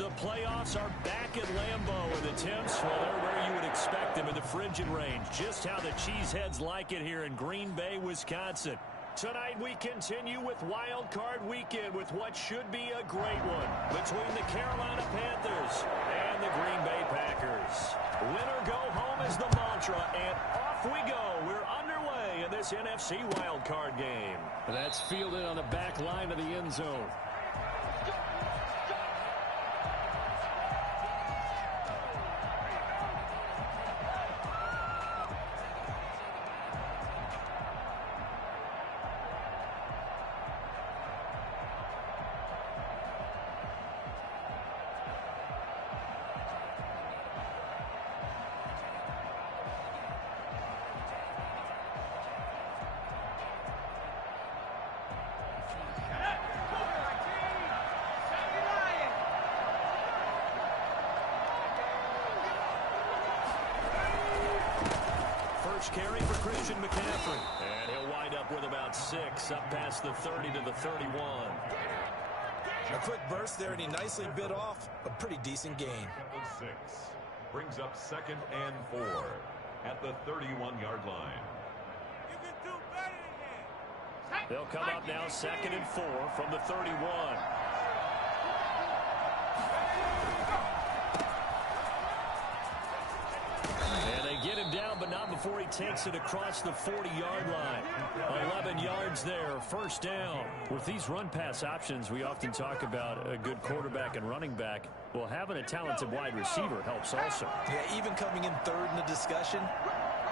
The playoffs are back at Lambeau, and the temps, well, they're where you would expect them in the frigid range. Just how the Cheeseheads like it here in Green Bay, Wisconsin. Tonight we continue with Wild Card Weekend with what should be a great one between the Carolina Panthers and the Green Bay Packers. Win or go home is the mantra, and off we go. We're underway in this NFC Wild Card game. And that's fielded on the back line of the end zone. Carry for Christian McCaffrey. And he'll wind up with about 6, up past the 30 to the 31. A quick burst there, and he nicely bit off a pretty decent gain. 6 brings up 2nd and 4 at the 31-yard line. You can do better than that. They'll come up now 2nd and 4 from the 31. Get him down, but not before he takes it across the 40-yard line. 11 yards there, first down. With these run-pass options, we often talk about a good quarterback and running back. Well, having a talented wide receiver helps also. Yeah, even coming in third in the discussion,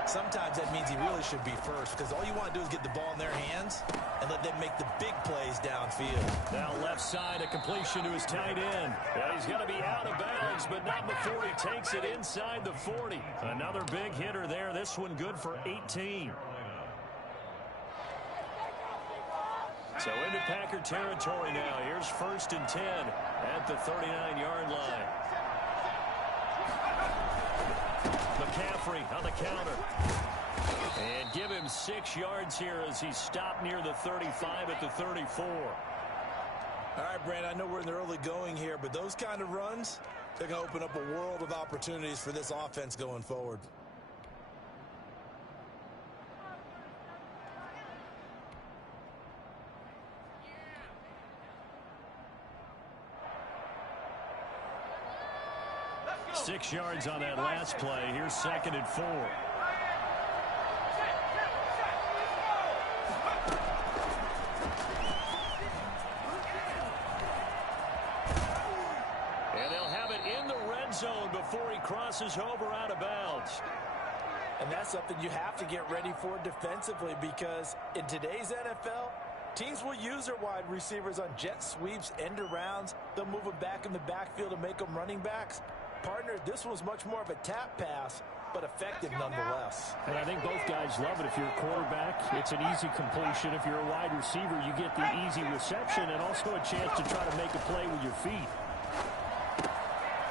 sometimes that means he really should be first, because all you want to do is get the ball in their hands and let them make the big plays downfield. Now left side, a completion to his tight end. Well, he's going to be out of bounds, but not before he takes it inside the 40. Another big hitter there. This one good for 18. So into Packer territory now. Here's 1st and 10 at the 39-yard line. McCaffrey on the counter. And give him 6 yards here as he stopped near the 35 at the 34. All right, Brandon, I know we're in the early going here, but those kind of runs, they're going to open up a world of opportunities for this offense going forward. Six yards on that last play. Here's 2nd and 4. And they'll have it in the red zone before he crosses over out of bounds. And that's something you have to get ready for defensively, because in today's NFL, teams will use their wide receivers on jet sweeps, end arounds. They'll move them back in the backfield and make them running backs. Partner, this was much more of a tap pass, but effective nonetheless. And I think both guys love it. If you're a quarterback, it's an easy completion. If you're a wide receiver, you get the easy reception and also a chance to try to make a play with your feet.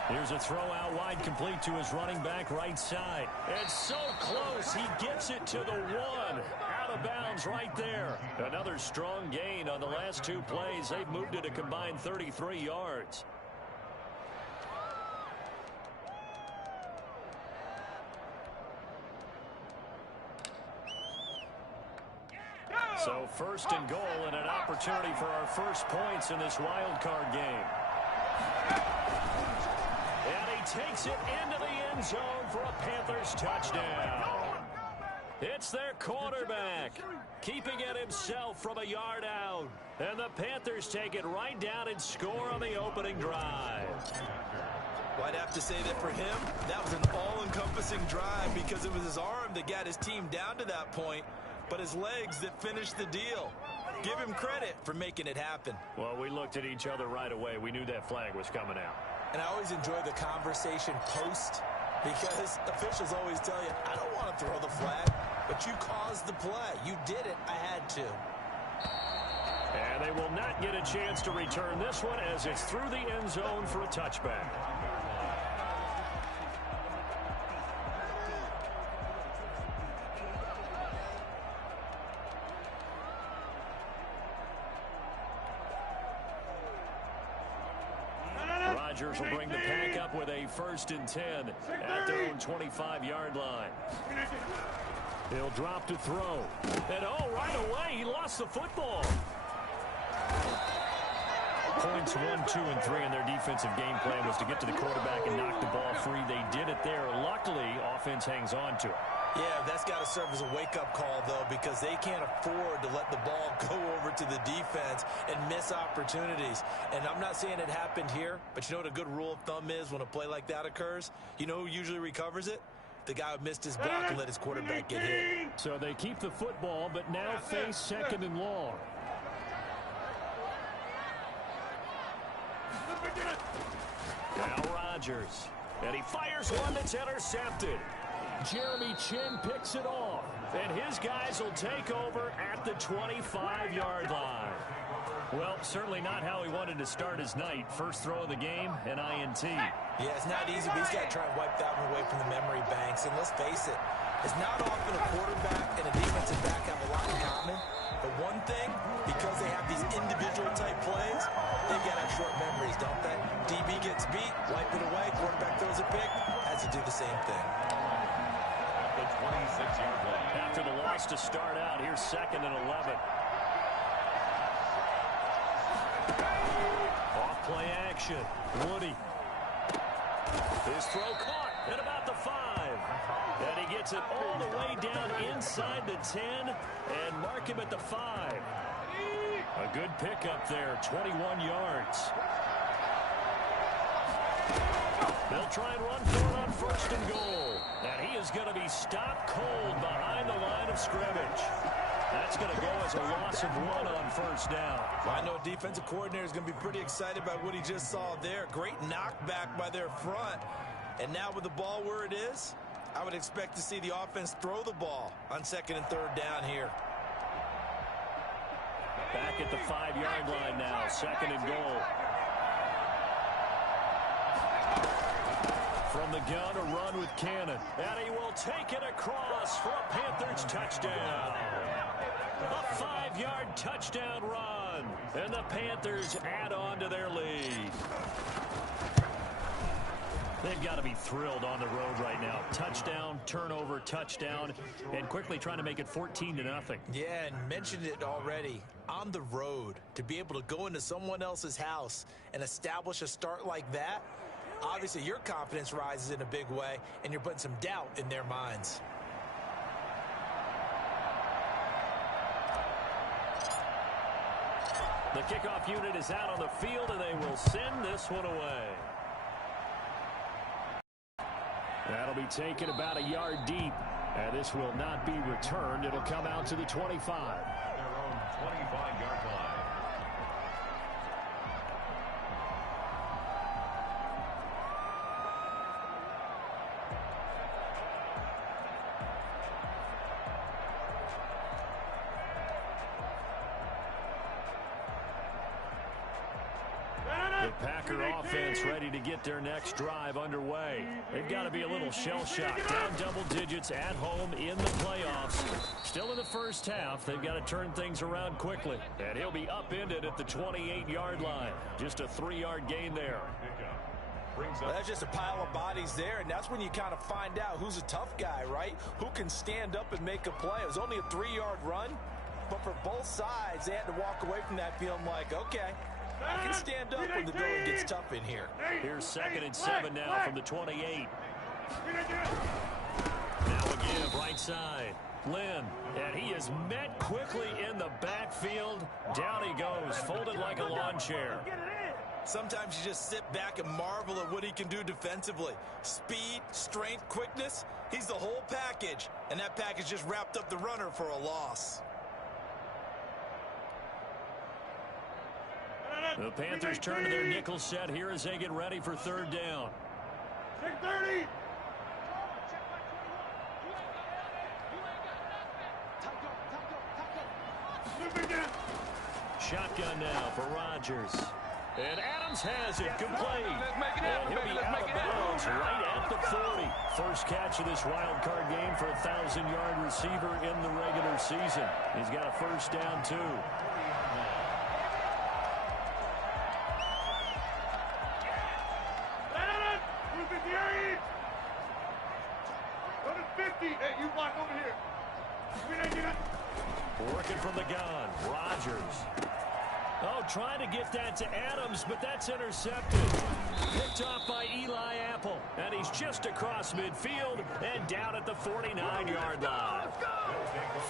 Here's a throw out wide, complete to his running back right side. It's so close, he gets it to the 1. Out of bounds right there. Another strong gain on the last 2 plays. They've moved it a combined 33 yards. So 1st and goal, and an opportunity for our first points in this wild card game. And he takes it into the end zone for a Panthers touchdown. It's their quarterback, keeping it himself from a yard out. And the Panthers take it right down and score on the opening drive. Well, I'd have to say that for him, that was an all-encompassing drive, because it was his arm that got his team down to that point, but his legs that finished the deal. Give him credit for making it happen. Well, we looked at each other right away. We knew that flag was coming out. And I always enjoy the conversation post, because officials always tell you, I don't want to throw the flag, but you caused the play. You did it. I had to. And they will not get a chance to return this one as it's through the end zone for a touchback. Bears will bring the pack up with a 1st and 10 at their own 25-yard line. He'll drop to throw. And, right away, he lost the football. Points 1, 2, and 3 in their defensive game plan was to get to the quarterback and knock the ball free. They did it there. Luckily, offense hangs on to it. Yeah, that's got to serve as a wake-up call, though, because they can't afford to let the ball go over to the defense and miss opportunities. And I'm not saying it happened here, but you know what a good rule of thumb is when a play like that occurs? You know who usually recovers it? The guy who missed his block and let his quarterback get hit. So they keep the football, but now face 2nd and long. Now Rodgers. And he fires one that's intercepted. Jeremy Chinn picks it off. And his guys will take over at the 25-yard line. Well, certainly not how he wanted to start his night. First throw of the game, an INT. Yeah, it's not easy, but he's got to try and wipe that one away from the memory banks. And let's face it, it's not often a quarterback and a defensive back have a lot in common. But one thing, because they have these individual type plays, they've got to have short memories, don't they? DB gets beat, wipe it away, quarterback throws a pick, has to do the same thing. The 26-yard line. After the loss to start out, here's 2nd and 11. Off play action. Woody. His throw caught at about the 5. And he gets it all the way down inside the 10 and mark him at the 5. A good pickup there, 21 yards. They'll try and run for it on 1st and goal. And he is going to be stopped cold behind the line of scrimmage. That's going to go as a loss of 1 on 1st down. Well, I know a defensive coordinator is going to be pretty excited by what he just saw there. Great knockback by their front. And now with the ball where it is, I would expect to see the offense throw the ball on 2nd and 3rd down here. Back at the 5-yard line now, 2nd and goal. From the gun, a run with Cannon. And he will take it across for a Panthers touchdown. A 5-yard touchdown run. And the Panthers add on to their lead. They've got to be thrilled on the road right now. Touchdown, turnover, touchdown, and quickly trying to make it 14-0. Yeah, and mentioned it already. On the road, to be able to go into someone else's house and establish a start like that, obviously your confidence rises in a big way, and you're putting some doubt in their minds. The kickoff unit is out on the field, and they will send this one away. That'll be taken about a yard deep. And this will not be returned. It'll come out to the 25. Their own 25-yard line. The Packer offense ready to get their next drive underway. They've got to be a little shell-shocked. Down double digits at home in the playoffs. Still in the first half. They've got to turn things around quickly. And he'll be upended at the 28-yard line. Just a 3-yard gain there. Well, that's just a pile of bodies there, and that's when you kind of find out who's a tough guy, right? Who can stand up and make a play. It was only a 3-yard run, but for both sides, they had to walk away from that feeling like, okay, I can stand up when the going gets tough in here. Here's 2nd and 7 now from the 28. Now again, right side. Lynn, and he is met quickly in the backfield. Down he goes, folded like a lawn chair. Sometimes you just sit back and marvel at what he can do defensively. Speed, strength, quickness, he's the whole package. And that package just wrapped up the runner for a loss. The Panthers turn to their nickel set here as they get ready for 3rd down. 6:30. Shotgun now for Rodgers. And Adams has it, complete. And he'll be out of bounds right at the 40. First catch of this wild card game for a 1,000-yard receiver in the regular season. He's got a 1st down, too. Hey, you block over here. Working from the gun. Rodgers. Oh, trying to get that to Adams, but that's intercepted. Picked off by Eli Apple. And he's just across midfield and down at the 49-yard line.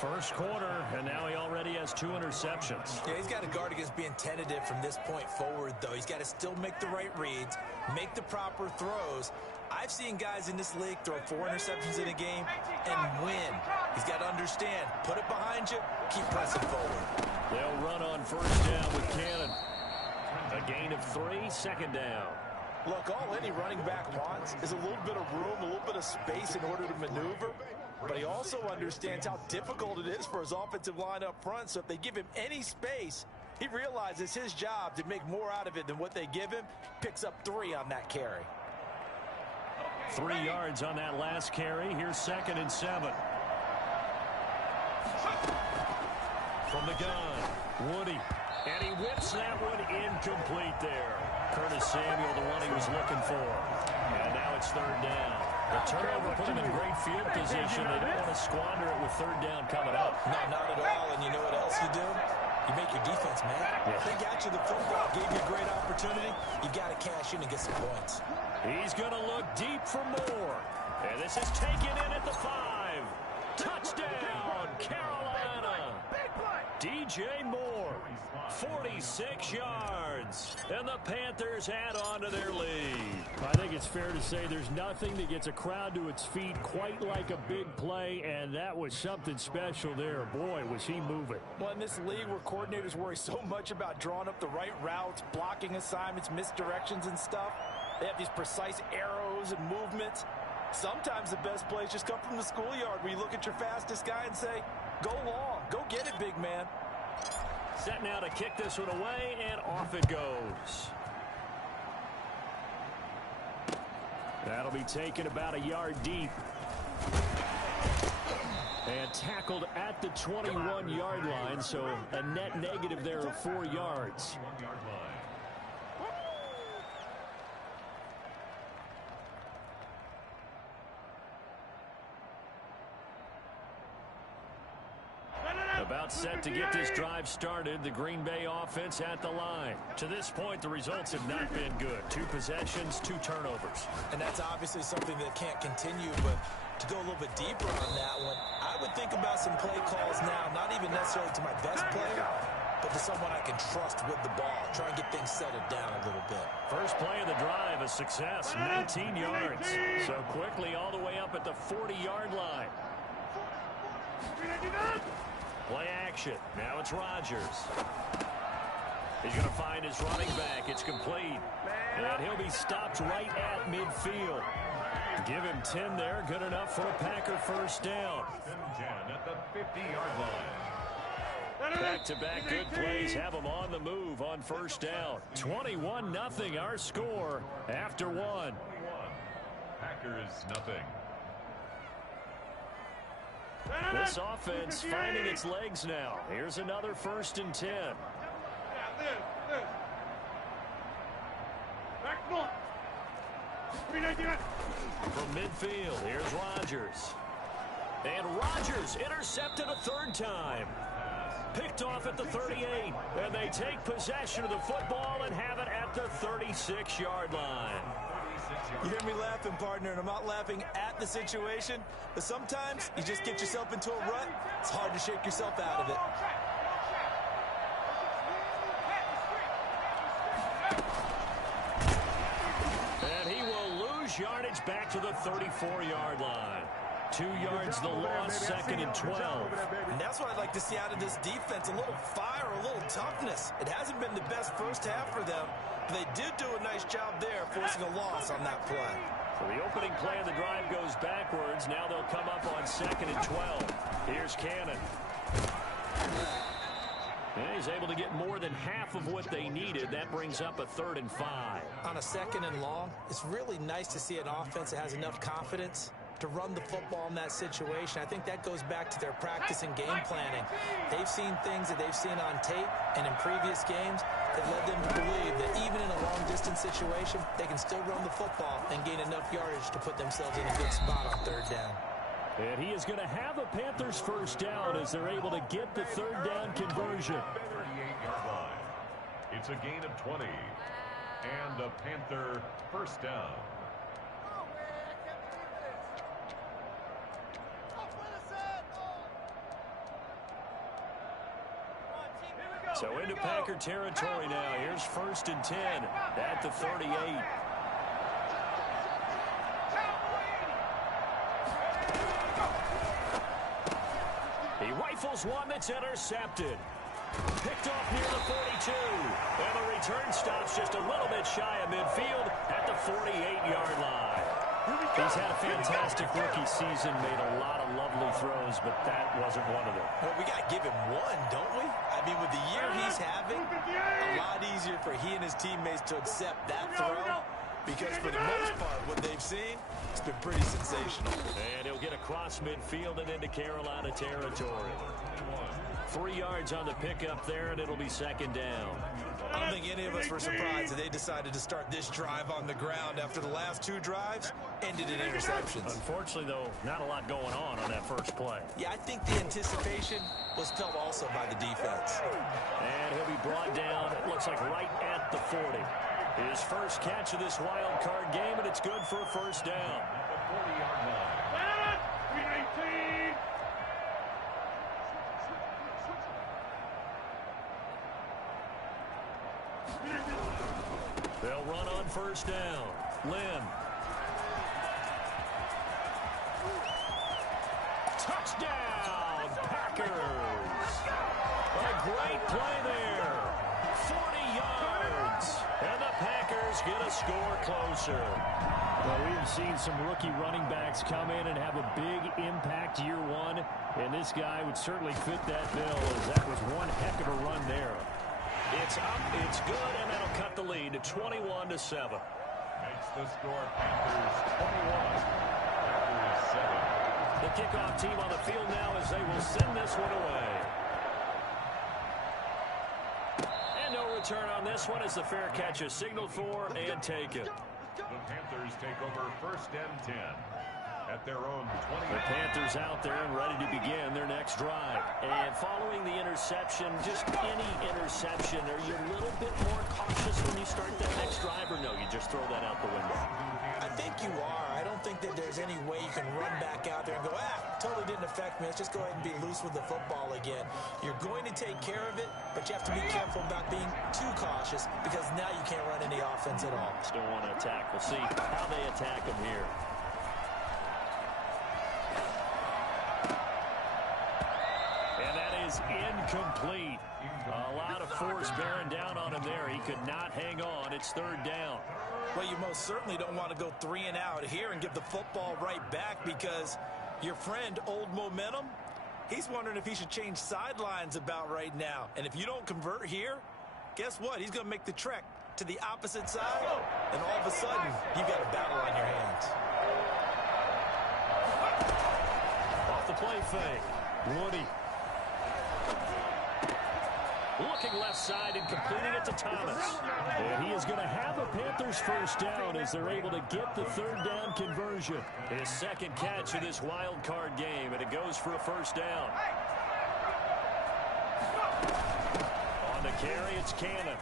First quarter, and now he already has 2 interceptions. Yeah, he's got to guard against being tentative from this point forward, though. He's got to still make the right reads, make the proper throws. I've seen guys in this league throw 4 interceptions in a game and win. He's got to understand, put it behind you, keep pressing forward. They'll run on first down with Cannon. A gain of 3, second down. Look, all any running back wants is a little bit of room, a little bit of space in order to maneuver. But he also understands how difficult it is for his offensive line up front. So if they give him any space, he realizes his job to make more out of it than what they give him. Picks up 3 on that carry. 3 yards on that last carry. Here's 2nd and 7. From the gun, Woody. And he whips that one incomplete there. Curtis Samuel, the one he was looking for. And now it's 3rd down. The turnover put him in great field position. They don't want to squander it with 3rd down coming up. No, not at all. And you know what else you do? You make your defense mad. Yeah. They got you the football, gave you a great opportunity. You got to cash in and get some points. He's going to look deep for more. And this is taken in at the 5. Touchdown, Carolina. DJ Moore, 46 yards. And the Panthers add on to their lead. I think it's fair to say there's nothing that gets a crowd to its feet quite like a big play, and that was something special there. Boy, was he moving. Well, in this league where coordinators worry so much about drawing up the right routes, blocking assignments, misdirections and stuff, they have these precise arrows and movements. Sometimes the best plays just come from the schoolyard where you look at your fastest guy and say, go long, go get it, big man. Set now to kick this one away, and off it goes. That'll be taken about a yard deep. And tackled at the 21-yard line, so a net negative there of 4 yards. About set to get this drive started. The Green Bay offense at the line. To this point, the results have not been good. 2 possessions, 2 turnovers. And that's obviously something that can't continue, but to go a little bit deeper on that one, I would think about some play calls now, not even necessarily to my best player, but to someone I can trust with the ball. Try and get things settled down a little bit. First play of the drive, a success, 19 yards. So quickly all the way up at the 40-yard line. Play action. Now it's Rodgers. He's going to find his running back. It's complete. And he'll be stopped right at midfield. Give him 10 there. Good enough for a Packer first down. 10 at the 50-yard line. Back-to-back good plays have them on the move on first down. 21-0 our score after 1. Packers nothing. This offense finding its legs now. Here's another 1st and 10. Back north. 399. From midfield, here's Rodgers. And Rodgers intercepted a 3rd time. Picked off at the 38. And they take possession of the football and have it at the 36-yard line. You hear me laughing, partner, and I'm not laughing at the situation, but sometimes you just get yourself into a rut. It's hard to shake yourself out of it. And he will lose yardage back to the 34-yard line. 2 yards the loss, 2nd and 12. And that's what I'd like to see out of this defense, a little fire, a little toughness. It hasn't been the best first half for them, but they did do a nice job there, forcing a loss on that play. So the opening play of the drive goes backwards. Now they'll come up on 2nd and 12. Here's Cannon. And he's able to get more than half of what they needed. That brings up a 3rd and 5. On a 2nd and long, it's really nice to see an offense that has enough confidence to run the football in that situation. I think that goes back to their practice and game planning. They've seen things that they've seen on tape and in previous games that led them to believe that even in a long-distance situation, they can still run the football and gain enough yardage to put themselves in a good spot on 3rd down. And he is going to have a Panthers first down as they're able to get the third down conversion. 38-yard line. It's a gain of 20. And a Panther first down. So into Packer territory now. Here's 1st and 10 at the 38. He rifles one that's intercepted. Picked off near the 42. And the return stops just a little bit shy of midfield at the 48-yard line. He's had a fantastic rookie season, made a lot of lovely throws, but that wasn't one of them. Well, we got to give him one, don't we? I mean, with the year he's having, a lot easier for he and his teammates to accept that throw, because for the most part, what they've seen, it's been pretty sensational. And he'll get across midfield and into Carolina territory. 3 yards on the pickup there, and it'll be 2nd down. I don't think any of us were surprised that they decided to start this drive on the ground after the last 2 drives ended in interceptions. Unfortunately, though, not a lot going on that first play. Yeah, I think the anticipation was felt also by the defense. And he'll be brought down, it looks like right at the 40. His first catch of this wild card game, and it's good for a first down. At the 40-yard line. They'll run on first down. Lynn. Touchdown, Packers. A great play there. 40 yards. And the Packers get a score closer. Well, we've seen some rookie running backs come in and have a big impact year one, and this guy would certainly fit that bill, as that was one heck of a run there. It's up, it's good, and that'll cut the lead to 21-7. Makes the score Panthers 21, Packers 7. The kickoff team on the field now as they will send this one away. And no return on this one as the fair catch is signaled for and taken. The Panthers take over 1st and 10 at their own 20. The Panthers out there and ready to begin their next drive. And following the interception, just any interception, are you a little bit more cautious when you start that next drive, or no, you just throw that out the window? I think you are. I don't think that there's any way you can run back out there and go, totally didn't affect me. Let's just go ahead and be loose with the football again. You're going to take care of it, but you have to be careful about being too cautious, because now you can't run any offense at all. Still want to attack. We'll see how they attack him here. Is incomplete. A lot of force bearing down on him there. He could not hang on. It's 3rd down. Well, you most certainly don't want to go 3 and out here and give the football right back, because your friend, Old Momentum, he's wondering if he should change sidelines about right now. And if you don't convert here, guess what? He's going to make the trek to the opposite side, and all of a sudden, you've got a battle on your hands. Off the play fake. Woody. Looking left side and completing it to Thomas. And he is going to have a Panthers first down as they're able to get the 3rd down conversion. His 2nd catch of this wild card game, and it goes for a first down. On the carry, it's Cannon.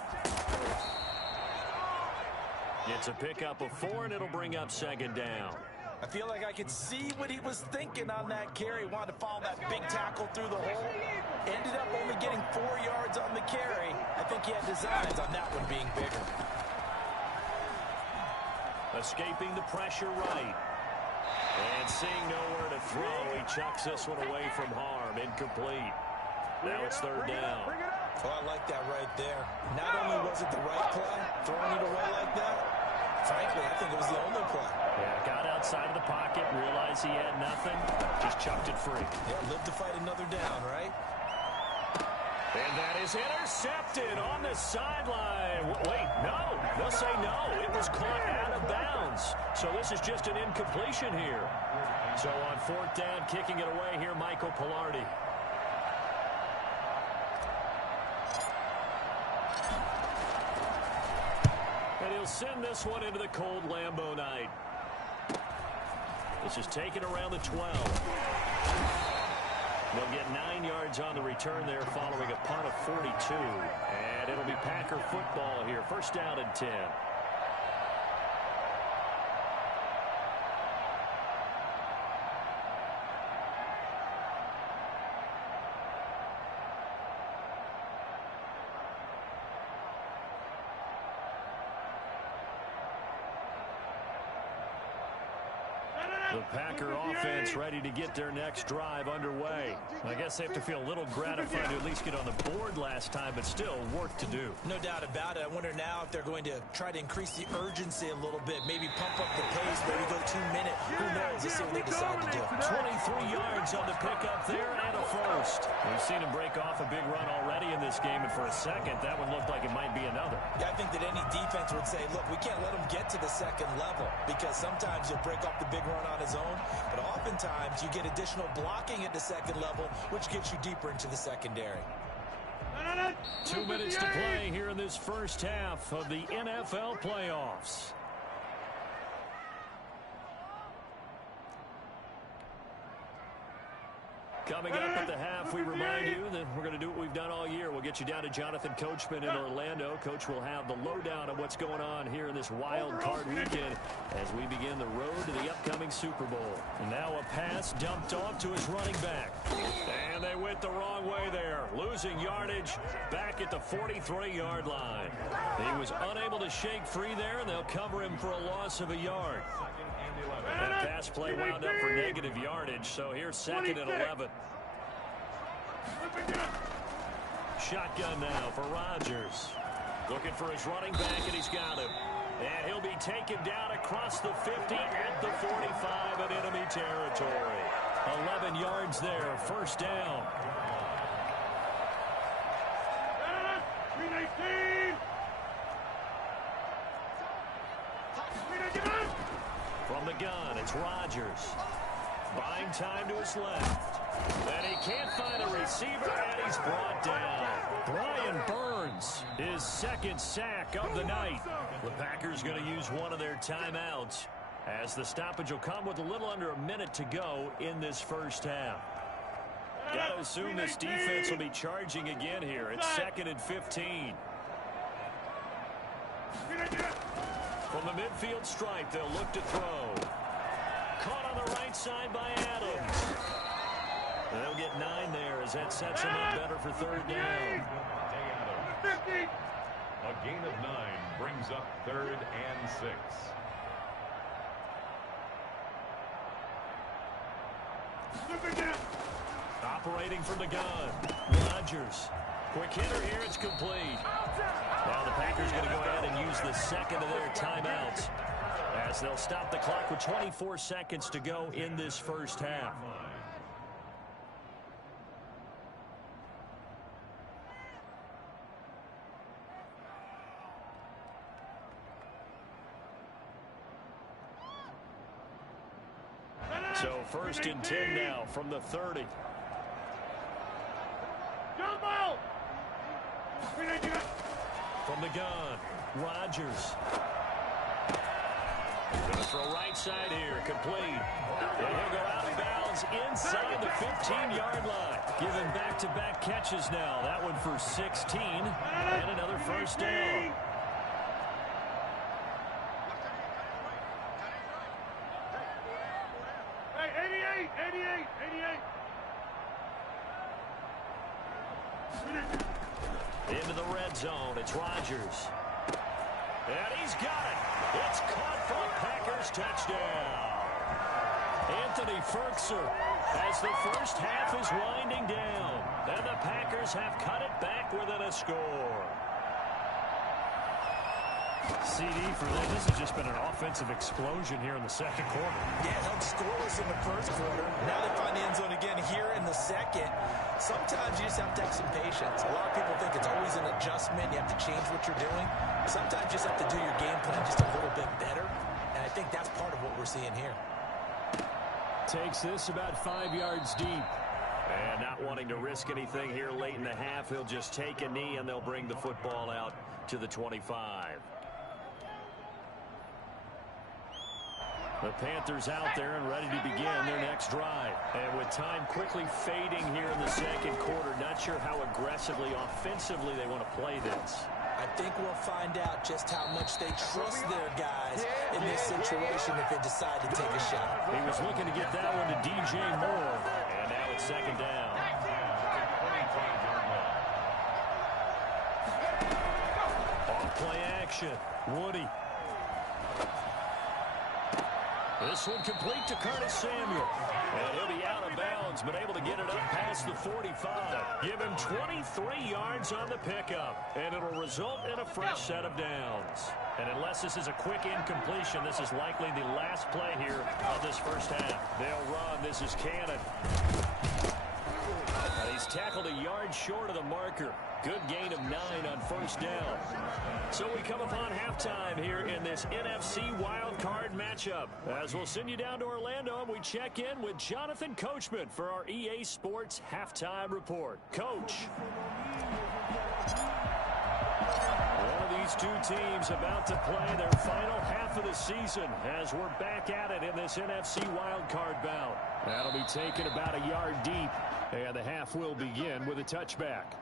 It's a pickup of 4, and it'll bring up 2nd down. I feel like I could see what he was thinking on that carry. Wanted to follow that big tackle through the hole. Ended up only getting 4 yards on the carry. I think he had designs on that one being bigger. Escaping the pressure right. And seeing nowhere to throw, he chucks this one away from harm. Incomplete. Now it's 3rd down. Oh, I like that right there. Not only was it the right play, throwing it away like that, frankly, I think it was the only play. Yeah, got outside of the pocket, realized he had nothing, just chucked it free. Yeah, live to fight another down, right? And that is intercepted on the sideline. Wait, no. They'll say no. It was caught out of bounds. So this is just an incompletion here. So on 4th down, kicking it away here, Michael Pilardi. And he'll send this one into the cold Lambeau night. This is taken around the 12. They'll get 9 yards on the return there following a punt of 42. And it'll be Packer football here. First down and 10. The Packer offense ready to get their next drive underway. I guess they have to feel a little gratified to at least get on the board last time, but still work to do. No doubt about it. I wonder now if they're going to try to increase the urgency a little bit, maybe pump up the pace, maybe go 2-minute. Who knows? Let's see what they decide to do. 23 yards on the pickup there and a first. We've seen him break off a big run already in this game, and for a second, that one looked like it might be another. Yeah, I think that any defense would say, look, we can't let him get to the second level because sometimes you'll break off the big run on his own, but oftentimes you get additional blocking at the second level, which gets you deeper into the secondary. 2 minutes to play here in this first half of the NFL playoffs. Coming up at the half, we remind you that we're going to do what we've done all year. We'll get you down to Jonathan Coachman in Orlando. Coach will have the lowdown of what's going on here in this wild card weekend as we begin the road to the upcoming Super Bowl. And now a pass dumped off to his running back. And they went the wrong way there, losing yardage back at the 43-yard line. He was unable to shake free there, and they'll cover him for a loss of a yard. And a pass play wound up for negative yardage, so here's second and 11. Shotgun now for Rodgers. Looking for his running back, and he's got him. And he'll be taken down across the 50 at the 45 in enemy territory. 11 yards there, first down. From the gun, it's Rodgers. Buying time to his left. And he can't find a receiver, and he's brought down. Brian Burns, his second sack of the night. The Packers going to use one of their timeouts as the stoppage will come with a little under a minute to go in this first half. Got to assume this defense will be charging again here. It's second and 15. From the midfield stripe, they'll look to throw. Caught on the right side by Adams. They'll get 9 there as that sets them up better for third down. A gain of 9 brings up third and 6. Operating from the gun, Rodgers. Quick hitter here, it's complete. Now the Packers going to go ahead and use the second of their timeouts as they'll stop the clock with 24 seconds to go in this first half. So first and 10 now from the 30. From the gun, Rodgers. Going to throw right side here, complete. And he'll go out of bounds inside the 15-yard line. Giving back-to-back catches now. That one for 16 and another first down. Hey, 88. Into the red zone, it's Rodgers. And he's got it. It's caught for a Packers touchdown. Anthony Ferkser as the first half is winding down. And the Packers have cut it back within a score. CD for them. This has just been an offensive explosion here in the second quarter. Yeah, held scoreless in the first quarter. Now they find the end zone again here in the second. Sometimes you just have to have some patience. A lot of people think it's always an adjustment. You have to change what you're doing. Sometimes you just have to do your game plan just a little bit better. And I think that's part of what we're seeing here. Takes this about 5 yards deep. And not wanting to risk anything here late in the half, he'll just take a knee and they'll bring the football out to the 25. The Panthers out there and ready to begin their next drive. And with time quickly fading here in the second quarter, not sure how aggressively, offensively they want to play this. I think we'll find out just how much they trust their guys in this situation if they decide to take a shot. He was looking to get that one to DJ Moore. And now it's second down. Off play action. Woody. This one complete to Curtis Samuel. And he'll be out of bounds, but able to get it up past the 45. Give him 23 yards on the pickup. And it'll result in a fresh set of downs. And unless this is a quick incompletion, this is likely the last play here of this first half. They'll run. This is Cannon. And he's tackled a yard short of the marker. Good gain of 9 on first down. So we come upon halftime here in this NFC wildcard matchup. As we'll send you down to Orlando, and we check in with Jonathan Coachman for our EA Sports Halftime Report. Coach. One of these two teams about to play their final half of the season as we're back at it in this NFC wildcard bout. That'll be taken about a yard deep, and the half will begin with a touchback.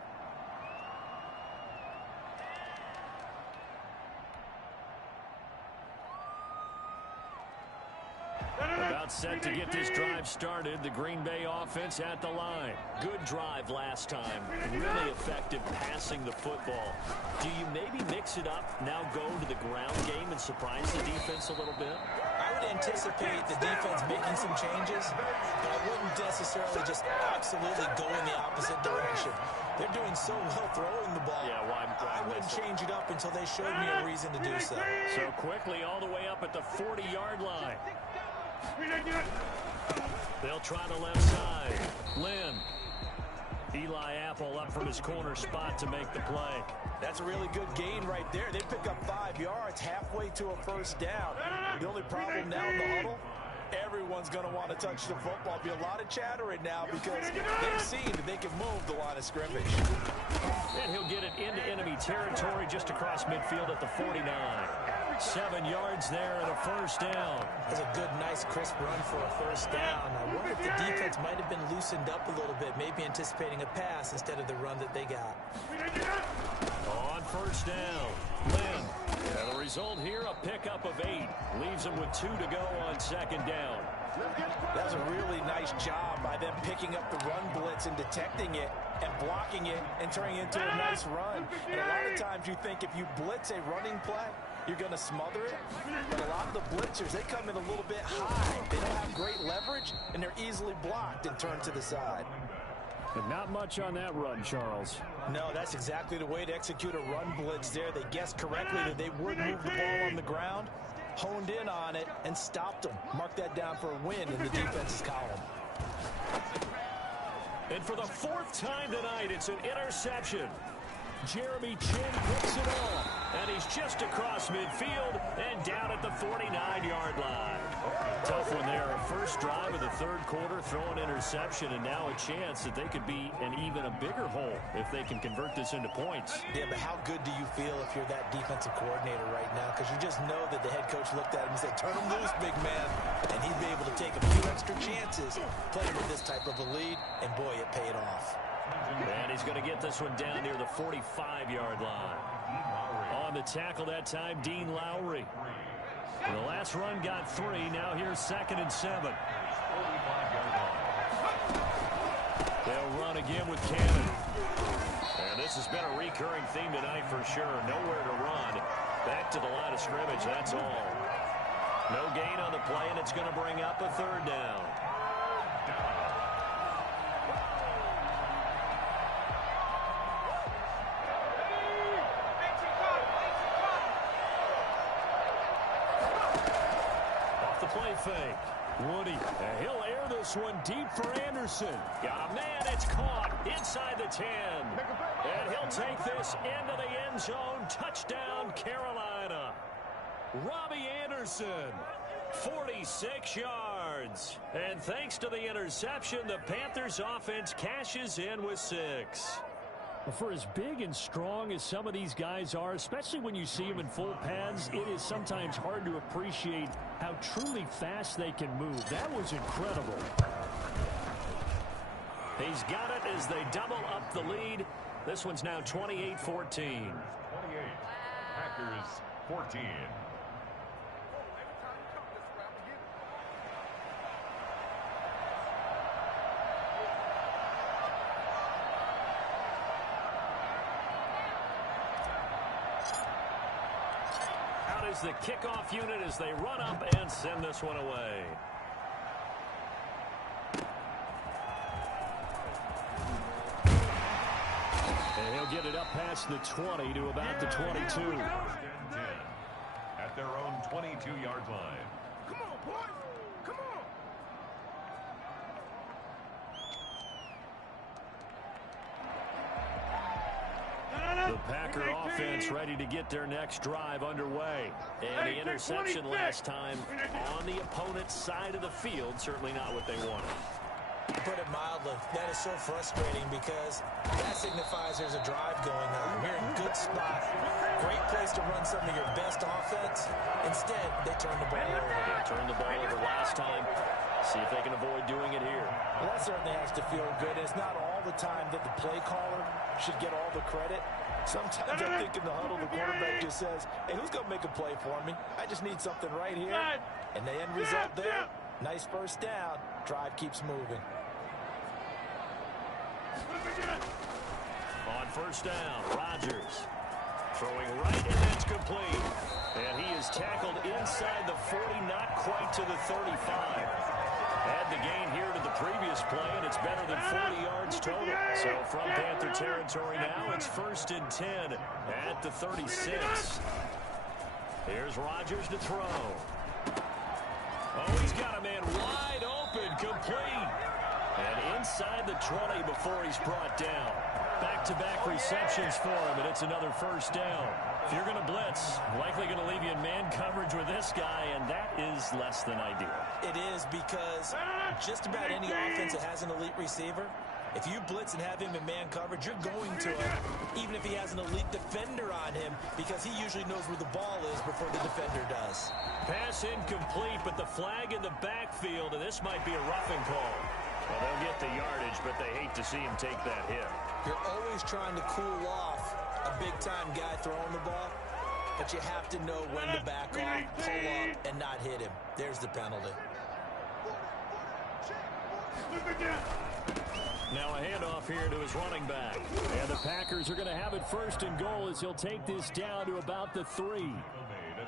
About set to get this drive started. The Green Bay offense at the line. Good drive last time. Really effective passing the football. Do you maybe mix it up, now go to the ground game and surprise the defense a little bit? I would anticipate the defense making some changes, but I wouldn't necessarily just absolutely go in the opposite direction. They're doing so well throwing the ball. Yeah, well, I wouldn't change it up until they showed me a reason to do so. So quickly all the way up at the 40-yard line. They'll try the left side. Lynn. Eli Apple up from his corner spot to make the play. That's a really good gain right there. They pick up 5 yards halfway to a first down. The only problem now in the huddle, everyone's going to want to touch the football. There'll be a lot of chatter right now because they've seen that they can move the line of scrimmage. And he'll get it into enemy territory just across midfield at the 49. 7 yards there and a first down. That's a good, nice, crisp run for a first down. I wonder if the defense might have been loosened up a little bit, maybe anticipating a pass instead of the run that they got. On first down, Lynn. And the result here, a pickup of 8. Leaves them with 2 to go on second down. That was a really nice job by them picking up the run blitz and detecting it and blocking it and turning it into a nice run. And a lot of times you think if you blitz a running play, you're going to smother it. But a lot of the blitzers, they come in a little bit high. They don't have great leverage, and they're easily blocked and turned to the side. But not much on that run, Charles. No, that's exactly the way to execute a run blitz there. They guessed correctly that they would move the ball on the ground, honed in on it, and stopped them. Mark that down for a win in the defense's column. And for the 4th time tonight, it's an interception. Jeremy Chinn picks it off, and he's just across midfield and down at the 49-yard line. Tough one there. First drive of the third quarter, throw an interception, and now a chance that they could be in even a bigger hole if they can convert this into points. Yeah, but how good do you feel if you're that defensive coordinator right now? Because you just know that the head coach looked at him and said, turn him loose, big man. And he'd be able to take a few extra chances playing with this type of a lead, and boy, it paid off. And he's going to get this one down near the 45-yard line. On the tackle that time, Dean Lowry. And the last run got 3. Now here's 2nd and 7. They'll run again with Cannon. And this has been a recurring theme tonight for sure. Nowhere to run. Back to the line of scrimmage, that's all. No gain on the play, and it's going to bring up a 3rd down. Fake. Woody, and he'll air this one deep for Anderson. Got a man, it's caught inside the 10. And he'll take this into the end zone. Touchdown, Carolina. Robbie Anderson, 46 yards. And thanks to the interception, the Panthers offense cashes in with 6. For as big and strong as some of these guys are, especially when you see them in full pads, it is sometimes hard to appreciate how truly fast they can move. That was incredible. He's got it as they double up the lead. This one's now 28-14. 28. Packers 14. Out is the kickoff unit as they run up and send this one away. And he'll get it up past the 20 to about the 22. 10 at their own 22-yard line. Come on, boys. Come on. The Packer offense ready to get their next drive underway. And the interception last time on the opponent's side of the field, certainly not what they wanted. Put it mildly, that is so frustrating because that signifies there's a drive going on. You're in a good spot. Great place to run some of your best offense. Instead, they turn the ball over. They turned the ball over last time. See if they can avoid doing it here. Well, that certainly has to feel good. It's not all the time that the play caller should get all the credit. Sometimes I think in the huddle, the quarterback just says, hey, who's going to make a play for me? I just need something right here. And the end result there, nice first down. Drive keeps moving. On first down, Rodgers throwing right, and that's complete. And he is tackled inside the 40, not quite to the 35. Had the gain here to the previous play, and it's better than 40 yards total. So from Panther territory now, it's 1st and 10 at the 36. Here's Rodgers to throw. Oh, he's got a man wide open, complete. And inside the 20 before he's brought down. Back-to-back receptions for him, and it's another first down. If you're going to blitz, likely going to leave you in man coverage with this guy, and that is less than ideal. It is because just about any offense that has an elite receiver, if you blitz and have him in man coverage, you're going to him, even if he has an elite defender on him, because he usually knows where the ball is before the defender does. Pass incomplete, but the flag in the backfield, and this might be a roughing call. Well, they'll get the yardage, but they hate to see him take that hit. You're always trying to cool off a big-time guy throwing the ball, but you have to know when to back off, pull up, and not hit him. There's the penalty. Now a handoff here to his running back. And the Packers are going to have it 1st and goal as he'll take this down to about the 3.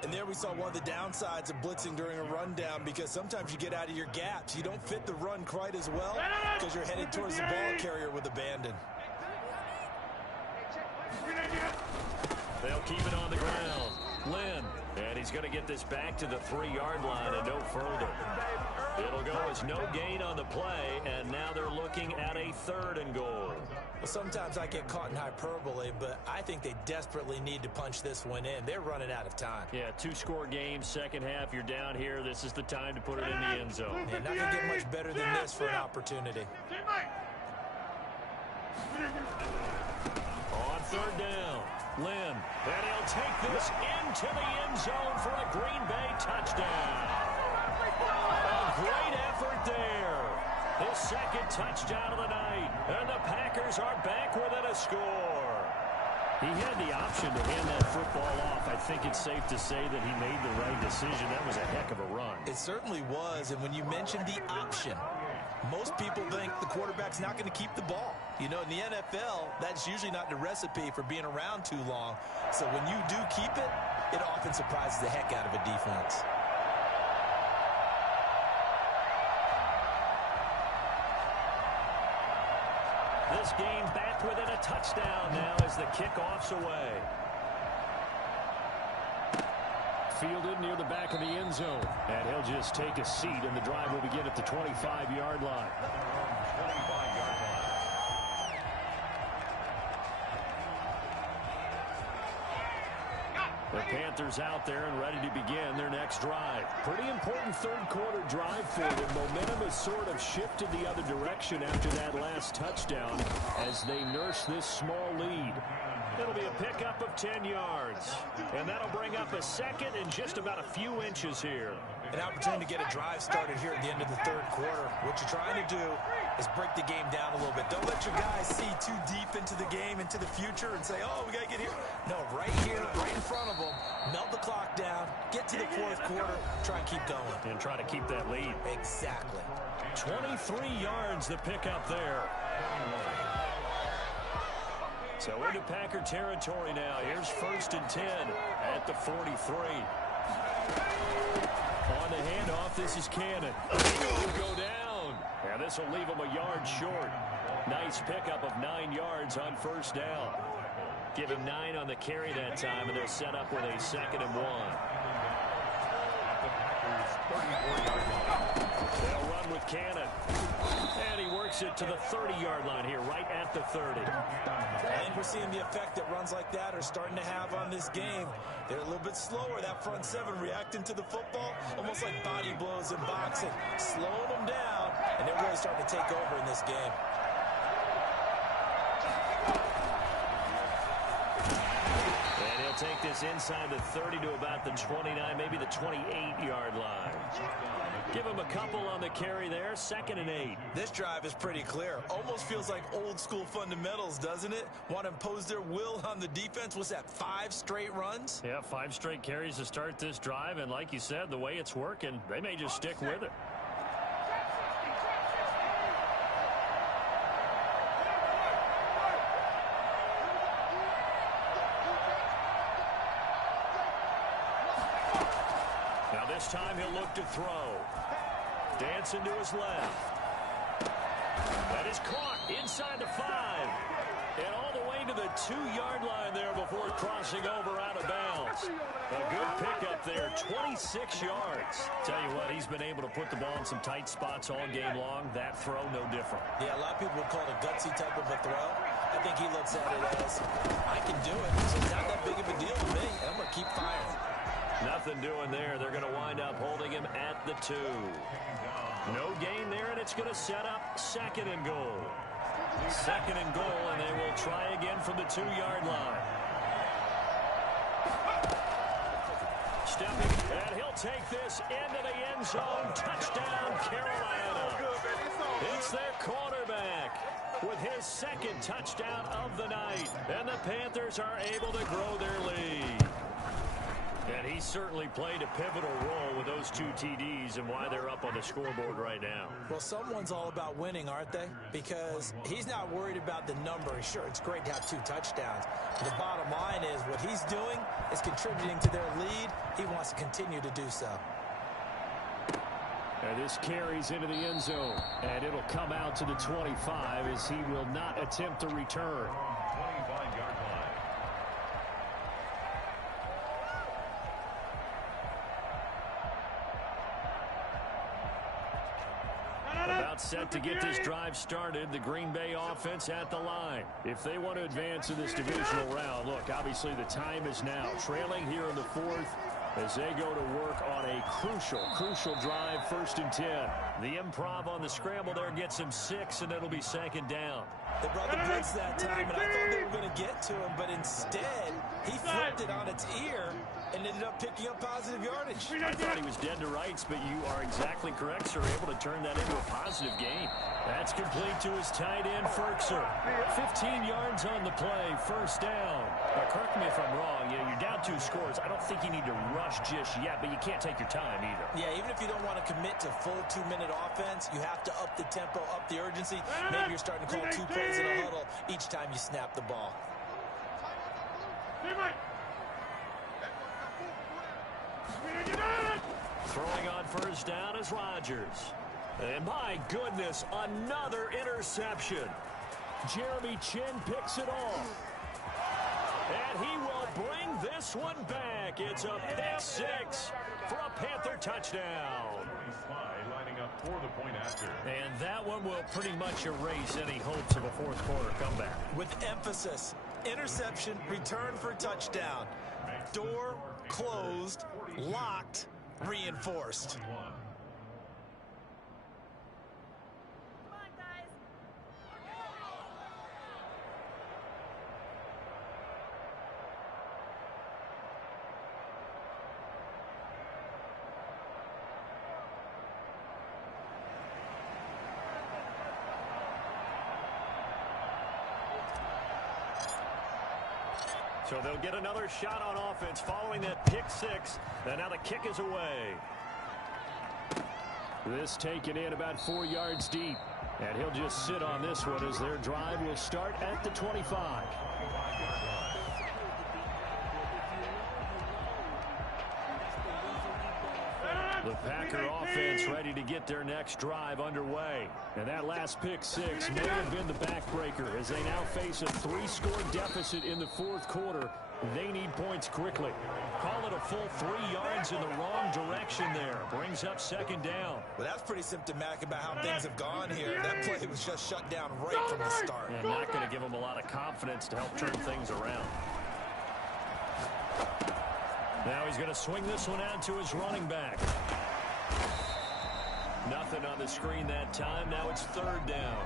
And there we saw one of the downsides of blitzing during a rundown, because sometimes you get out of your gaps. You don't fit the run quite as well because you're headed towards the ball carrier with abandon. They'll keep it on the ground. Lynn, and he's going to get this back to the 3-yard line and no further. It'll go as no gain on the play, and now they're looking at a 3rd and goal. Well, sometimes I get caught in hyperbole, but I think they desperately need to punch this one in. They're running out of time. Yeah, 2-score game, second half, you're down here. This is the time to put it in the end zone. Yeah, not going to get much better than this for an opportunity. On 3rd down, Lynn, and he'll take this into the end zone for a Green Bay touchdown. A great effort there. His 2nd touchdown of the night, and the Packers are back within a score. He had the option to hand that football off. I think it's safe to say that he made the right decision. That was a heck of a run. It certainly was, and when you mentioned the option, most people think the quarterback's not going to keep the ball. You know, in the NFL, that's usually not the recipe for being around too long. So when you do keep it, it often surprises the heck out of a defense. This game back within a touchdown now as the kickoff's away. Fielded near the back of the end zone. And he'll just take a seat, and the drive will begin at the 25-yard line. 25-yard line. The Panthers out there and ready to begin their next drive. Pretty important third quarter drive for them. Momentum has sort of shifted the other direction after that last touchdown as they nurse this small lead. It'll be a pickup of 10 yards. And that'll bring up a second and just about a few inches here. An opportunity to get a drive started here at the end of the third quarter. What you're trying to do is break the game down a little bit. Don't let your guys see too deep into the game, into the future, and say, oh, we got to get here. No, right here, right in front of them, melt the clock down, get to the fourth quarter, try and keep going. And try to keep that lead. Exactly. 23 yards the pickup there. So into Packer territory now. Here's 1st and 10 at the 43. On the handoff, this is Cannon. He'll go down. And this will leave him a yard short. Nice pickup of 9 yards on 1st down. Give him 9 on the carry that time, and they're set up with a 2nd and 1. They'll run with Cannon. And he works it to the 30-yard line here, right at the 30. I think we're seeing the effect that runs like that are starting to have on this game. They're a little bit slower, that front seven, reacting to the football, almost like body blows in boxing, slowing them down, and they're really starting to take over in this game. And he'll take this inside the 30 to about the 29, maybe the 28-yard line. Give him a couple on the carry there, 2nd and 8. This drive is pretty clear. Almost feels like old school fundamentals, doesn't it? Want to impose their will on the defense. What's that, 5 straight runs? Yeah, 5 straight carries to start this drive, and like you said, the way it's working, they may just stick with it. Now this time he'll look to throw. Dancing to his left. That is caught inside the 5. And all the way to the 2-yard line there before crossing over out of bounds. A good pickup there, 26 yards. Tell you what, he's been able to put the ball in some tight spots all game long. That throw, no different. Yeah, a lot of people would call it a gutsy type of a throw. I think he looks at it as, I can do it, so it's not that big of a deal to me, and I'm going to keep firing. Nothing doing there. They're going to wind up holding him at the 2. No gain there, and it's going to set up 2nd and goal. 2nd and goal, and they will try again from the 2-yard line. Stepping, and he'll take this into the end zone. Touchdown, Carolina. It's their quarterback with his 2nd touchdown of the night. And the Panthers are able to grow their lead. And he certainly played a pivotal role with those 2 TDs and why they're up on the scoreboard right now. Well, someone's all about winning, aren't they? Because he's not worried about the number. Sure, it's great to have 2 touchdowns. But the bottom line is what he's doing is contributing to their lead. He wants to continue to do so. And this carries into the end zone. And it'll come out to the 25 as he will not attempt to return. 25-yard line. About set to get this drive started. The Green Bay offense at the line. If they want to advance in this divisional round, look, obviously the time is now. Trailing here in the 4th as they go to work on a crucial drive, 1st and 10. The improv on the scramble there gets him 6, and it'll be 2nd down. They brought the blitz that time, and I thought they were going to get to him, but instead, he flipped it on its ear and ended up picking up positive yardage. I thought he was dead to rights, but you are exactly correct, sir. Able to turn that into a positive gain. That's complete to his tight end, Ferkser. 15 yards on the play, 1st down. Now, correct me if I'm wrong. You know, you're down 2 scores. I don't think you need to rush just yet, but you can't take your time either. Yeah, even if you don't want to commit to full 2-minute offense, you have to up the tempo, up the urgency. Maybe you're starting to call 2 plays in a huddle each time you snap the ball. Throwing on 1st down is Rodgers. And my goodness, another interception. Jeremy Chin picks it off. And he will bring this one back. It's a pick 6 for a Panther touchdown. Lining up for the point after. And that one will pretty much erase any hopes of a 4th quarter comeback. With emphasis, interception, return for touchdown. Door closed, locked, reinforced. So they'll get another shot on offense following that pick six. And now the kick is away. This taken in about 4 yards deep. And he'll just sit on this one as their drive will start at the 25. The Packer offense ready to get their next drive underway. And that last pick six may have been the backbreaker as they now face a 3-score deficit in the fourth quarter. They need points quickly. Call it a full 3 yards in the wrong direction there. Brings up second down. Well, that's pretty symptomatic about how things have gone here. That play was just shut down right from the start. And not going to give them a lot of confidence to help turn things around. Now he's going to swing this one out to his running back. Nothing on the screen that time. Now it's third down.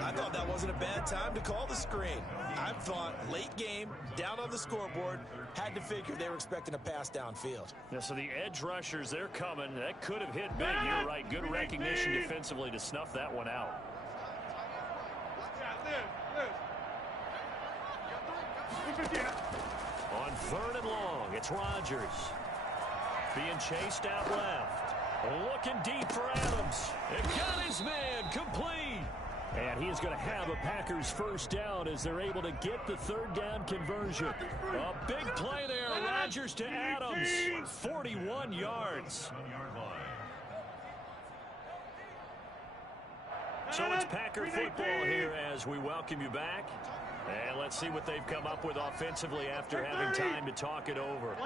I thought that wasn't a bad time to call the screen. I thought late game, down on the scoreboard, had to figure they were expecting a pass downfield. Yeah, so the edge rushers, they're coming. That could have hit big. You're right. Good recognition defensively to snuff that one out. On third and long, it's Rodgers. Being chased out left. Looking deep for Adams. It got his man complete. And he's going to have a Packers first down as they're able to get the third down conversion. A big play there. Rodgers to Adams. 41 yards. So it's Packer football here as we welcome you back. And let's see what they've come up with offensively after having time to talk it over.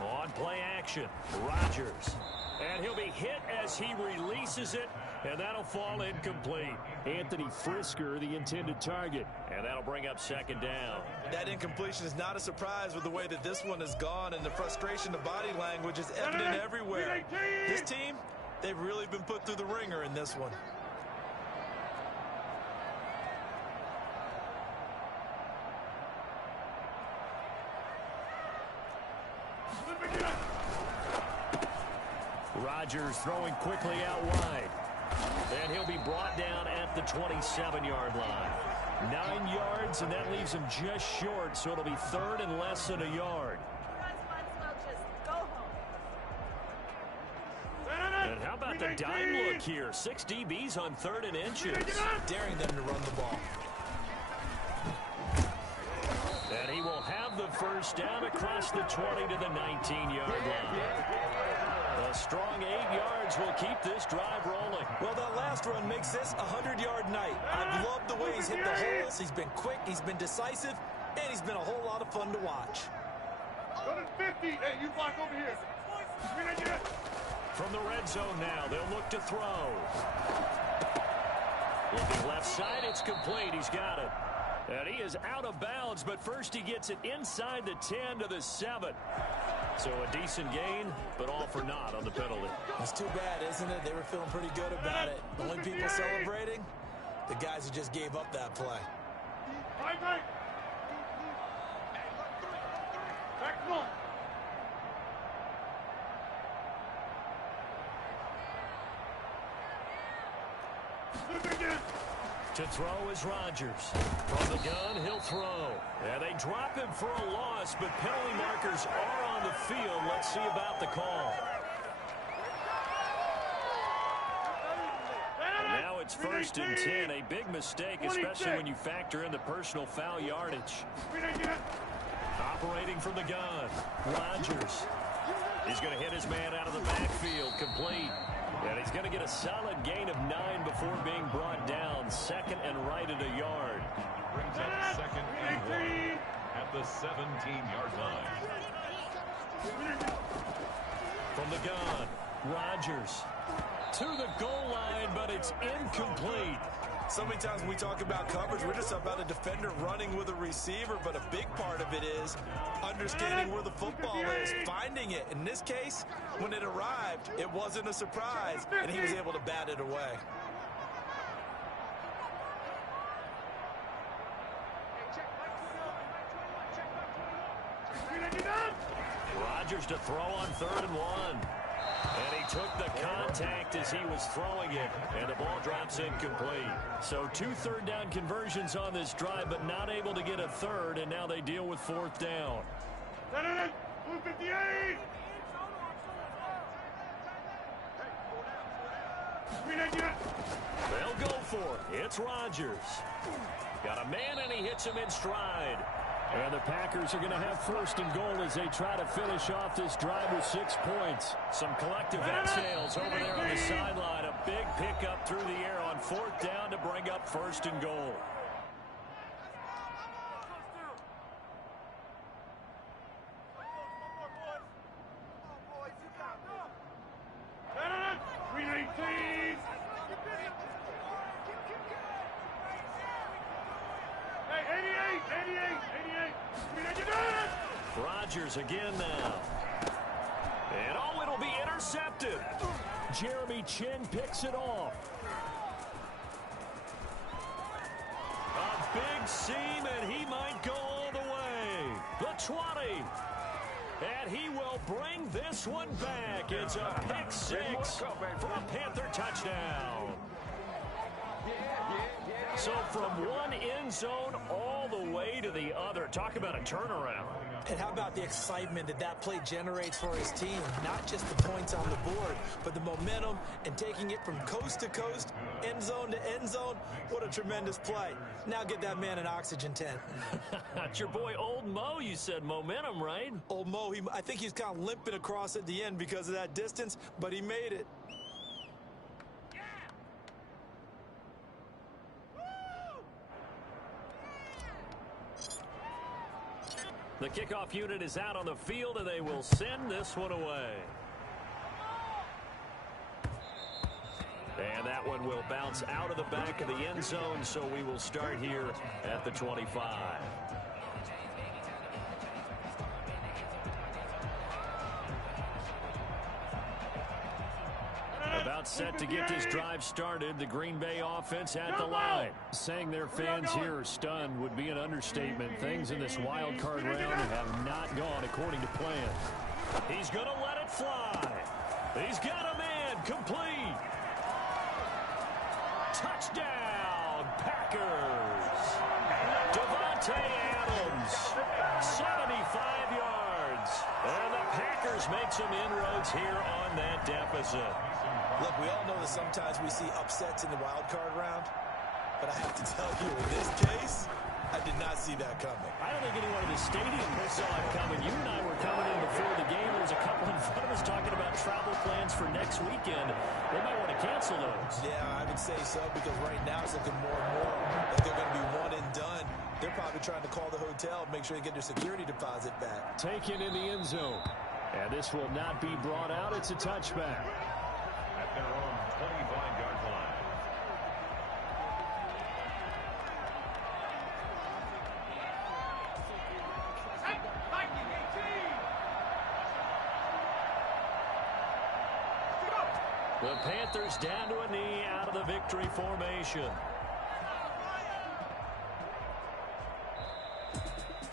On play action, Rodgers. And he'll be hit as he releases it, and that'll fall incomplete. Anthony Frisker, the intended target, and that'll bring up second down. That incompletion is not a surprise with the way that this one has gone, and the frustration of body language is evident everywhere. This team, they've really been put through the ringer in this one. Rodgers throwing quickly out wide. And he'll be brought down at the 27-yard line. 9 yards, and that leaves him just short, so it'll be third and less than a yard. And how about the dime look here? 6 DBs on third and inches. Daring them to run the ball. And he will have the first down across the 20 to the 19-yard line. A strong 8 yards will keep this drive rolling. Well, that last run makes this a 100-yard night. I've loved the way he's hit the holes. He's been quick, he's been decisive, and he's been a whole lot of fun to watch. Go to 50. Hey, you block over here. From the red zone now, they'll look to throw. Looking left side, it's complete. He's got it. And he is out of bounds, but first he gets it inside the 10 to the 7. So a decent gain, but all for naught on the penalty. That's too bad, isn't it? They were feeling pretty good about it. The only people celebrating, the guys who just gave up that play. Right. Back one. To throw is Rodgers. From the gun, he'll throw. And they drop him for a loss, but penalty markers are on the field. Let's see about the call. And now it's first and 10. A big mistake, especially when you factor in the personal foul yardage. Operating from the gun, Rodgers. He's going to hit his man out of the backfield, complete. And he's going to get a solid gain of 9 before being brought down. Second and right at a yard. Brings up second and 1 at the 17-yard line. From the gun, Rodgers. to the goal line, but it's incomplete. So many times when we talk about coverage, we're just about a defender running with a receiver, but a big part of it is understanding where the football is, finding it. In this case, when it arrived, it wasn't a surprise, and he was able to bat it away. Rodgers to throw on 3rd and 1. And he took the contact as he was throwing it, and the ball drops incomplete. So 2 third-down conversions on this drive, but not able to get a third, and now they deal with 4th down. 58! They'll go for it. It's Rodgers. Got a man, and he hits him in stride. And the Packers are going to have 1st and goal as they try to finish off this drive with 6 points. Some collective exhales over there on the sideline. A big pickup through the air on 4th down to bring up 1st and goal. Rodgers again now. And oh, it'll be intercepted. Jeremy Chinn picks it off. A big seam, and he might go all the way. The 20. And he will bring this one back. It's a pick 6 for a Panther touchdown. So from one end zone all the way to the other. Talk about a turnaround. And how about the excitement that that play generates for his team? Not just the points on the board, but the momentum and taking it from coast to coast, end zone to end zone. What a tremendous play. Now get that man an oxygen tent. It's your boy Old Mo, you said momentum, right? Old Mo, I think he's kind of limping across at the end because of that distance, but he made it. The kickoff unit is out on the field, and they will send this one away. And that one will bounce out of the back of the end zone, so we will start here at the 25. About set to get this drive started, the Green Bay offense at the line. Saying their fans here are stunned would be an understatement. Things in this wild card round have not gone according to plan. He's going to let it fly. He's got a man complete. Touchdown, Packers. Devontae Adams, 75 yards. And the Packers make some inroads here on that deficit. Look, we all know that sometimes we see upsets in the wild card round, but I have to tell you, in this case, I did not see that coming. I don't think anyone in the stadium saw it coming. You and I were coming in before the game. There was a couple in front of us talking about travel plans for next weekend. They might want to cancel those. Yeah, I would say so, because right now it's looking more and more like they're going to be one and done. They're probably trying to call the hotel, make sure they get their security deposit back. Taken in the end zone. And this will not be brought out. It's a touchback. At their own 25-yard line. The Panthers down to a knee out of the victory formation.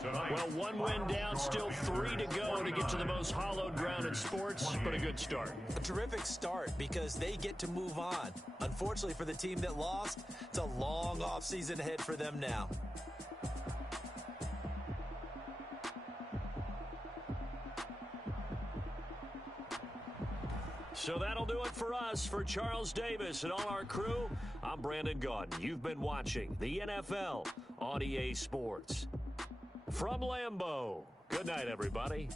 Well, one win down, still 3 to go to get to the most hallowed ground in sports, but a good start. A terrific start because they get to move on. Unfortunately for the team that lost, it's a long offseason ahead for them now. So that'll do it for us. For Charles Davis and all our crew, I'm Brandon Gaudin. You've been watching the NFL on EA Sports. From Lambeau, good night, everybody.